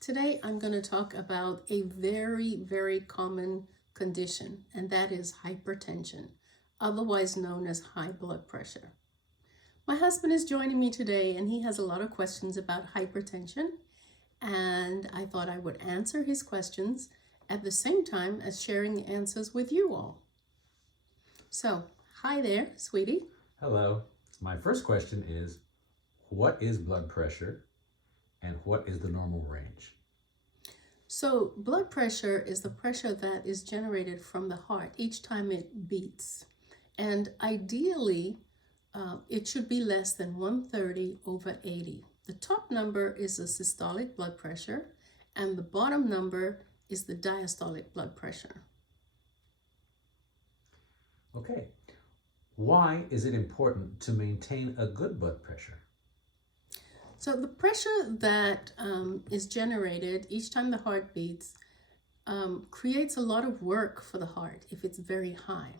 Today I'm going to talk about a very, very common condition, and that is hypertension, otherwise known as high blood pressure. My husband is joining me today, and he has a lot of questions about hypertension, and I thought I would answer his questions at the same time as sharing the answers with you all. So, hi there, sweetie. Hello. My first question is, what is blood pressure and what is the normal range? So, blood pressure is the pressure that is generated from the heart each time it beats. And ideally, it should be less than 130 over 80. The top number is the systolic blood pressure, and the bottom number is the diastolic blood pressure. Okay. Why is it important to maintain a good blood pressure? So the pressure that is generated each time the heart beats creates a lot of work for the heart if it's very high.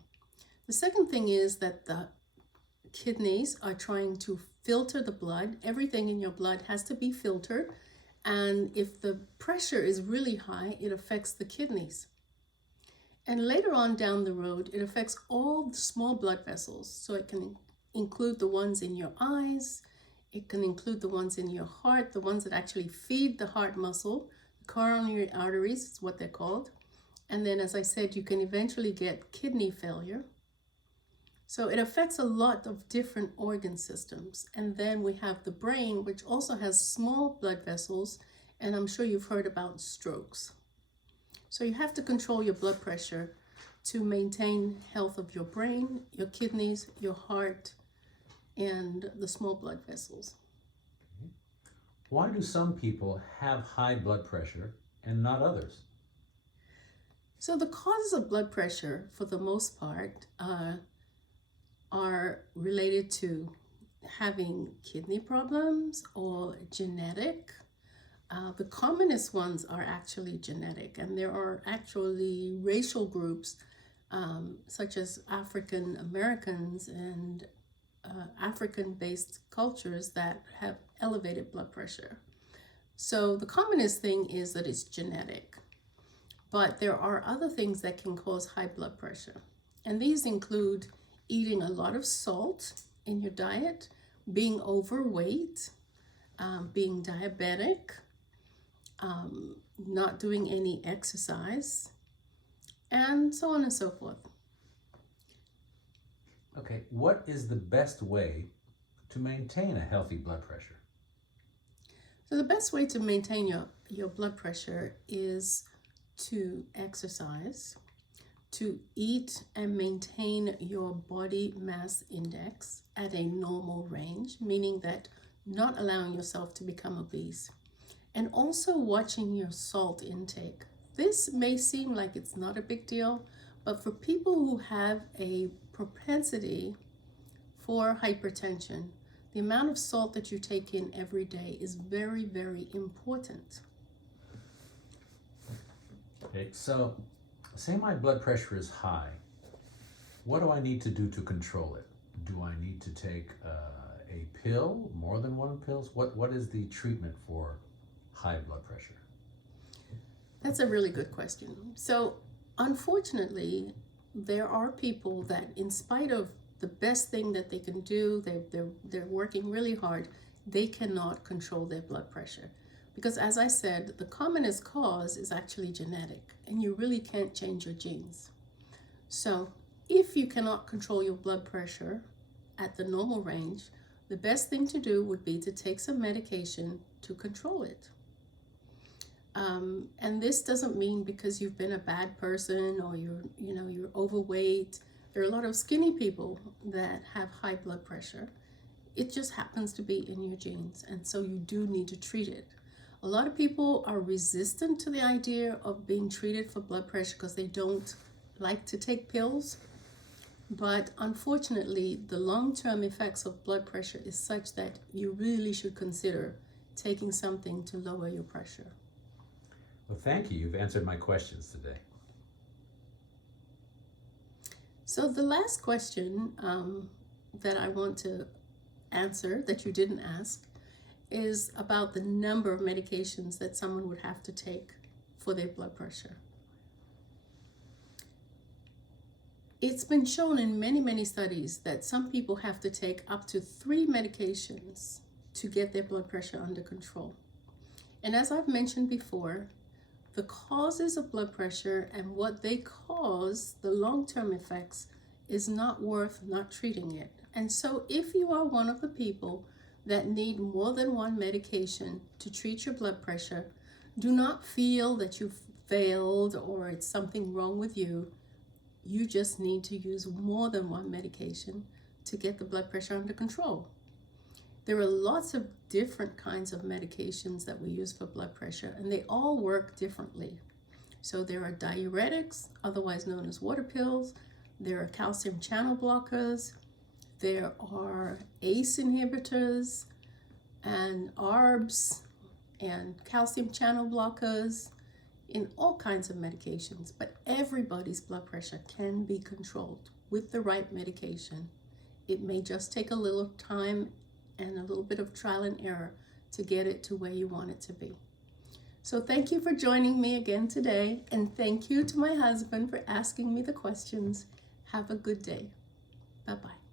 The second thing is that the kidneys are trying to filter the blood. Everything in your blood has to be filtered. And if the pressure is really high, it affects the kidneys. And later on down the road, it affects all the small blood vessels. So it can include the ones in your eyes, it can include the ones in your heart, the ones that actually feed the heart muscle. Coronary arteries is what they're called. And then, as I said, you can eventually get kidney failure. So it affects a lot of different organ systems. And then we have the brain, which also has small blood vessels. And I'm sure you've heard about strokes. So you have to control your blood pressure to maintain health of your brain, your kidneys, your heart, and the small blood vessels. Why do some people have high blood pressure and not others? So the causes of blood pressure, for the most part, are related to having kidney problems or genetic. The commonest ones are actually genetic, and there are actually racial groups such as African Americans and African-based cultures that have elevated blood pressure. So the commonest thing is that it's genetic, but there are other things that can cause high blood pressure. And these include eating a lot of salt in your diet, being overweight, being diabetic, not doing any exercise, and so on and so forth. Okay, what is the best way to maintain a healthy blood pressure? So the best way to maintain your blood pressure is to exercise, to eat and maintain your body mass index at a normal range, meaning that not allowing yourself to become obese, and also watching your salt intake. This may seem like it's not a big deal, but for people who have a propensity for hypertension, the amount of salt that you take in every day is very, very important. Okay, so say my blood pressure is high. What do I need to do to control it? Do I need to take a pill, more than one pill? What is the treatment for high blood pressure? That's a really good question. So, unfortunately, there are people that, in spite of the best thing that they can do, they're working really hard, they cannot control their blood pressure. Because, as I said, the commonest cause is actually genetic, and you really can't change your genes. So, if you cannot control your blood pressure at the normal range, the best thing to do would be to take some medication to control it. And this doesn't mean because you've been a bad person or you're overweight. There are a lot of skinny people that have high blood pressure. It just happens to be in your genes, and so you do need to treat it. A lot of people are resistant to the idea of being treated for blood pressure because they don't like to take pills. But unfortunately, the long-term effects of blood pressure is such that you really should consider taking something to lower your pressure. Well, thank you. You've answered my questions today. So the last question that I want to answer that you didn't ask is about the number of medications that someone would have to take for their blood pressure. It's been shown in many, many studies that some people have to take up to 3 medications to get their blood pressure under control. And as I've mentioned before, the causes of blood pressure and what they cause, the long-term effects, is not worth not treating it. And so if you are one of the people that need more than one medication to treat your blood pressure, do not feel that you've failed or it's something wrong with you. You just need to use more than one medication to get the blood pressure under control. There are lots of different kinds of medications that we use for blood pressure, and they all work differently. So there are diuretics, otherwise known as water pills. There are calcium channel blockers. There are ACE inhibitors and ARBs and calcium channel blockers in all kinds of medications. But everybody's blood pressure can be controlled with the right medication. It may just take a little time and a little bit of trial and error to get it to where you want it to be. So thank you for joining me again today, and thank you to my husband for asking me the questions. Have a good day. Bye-bye.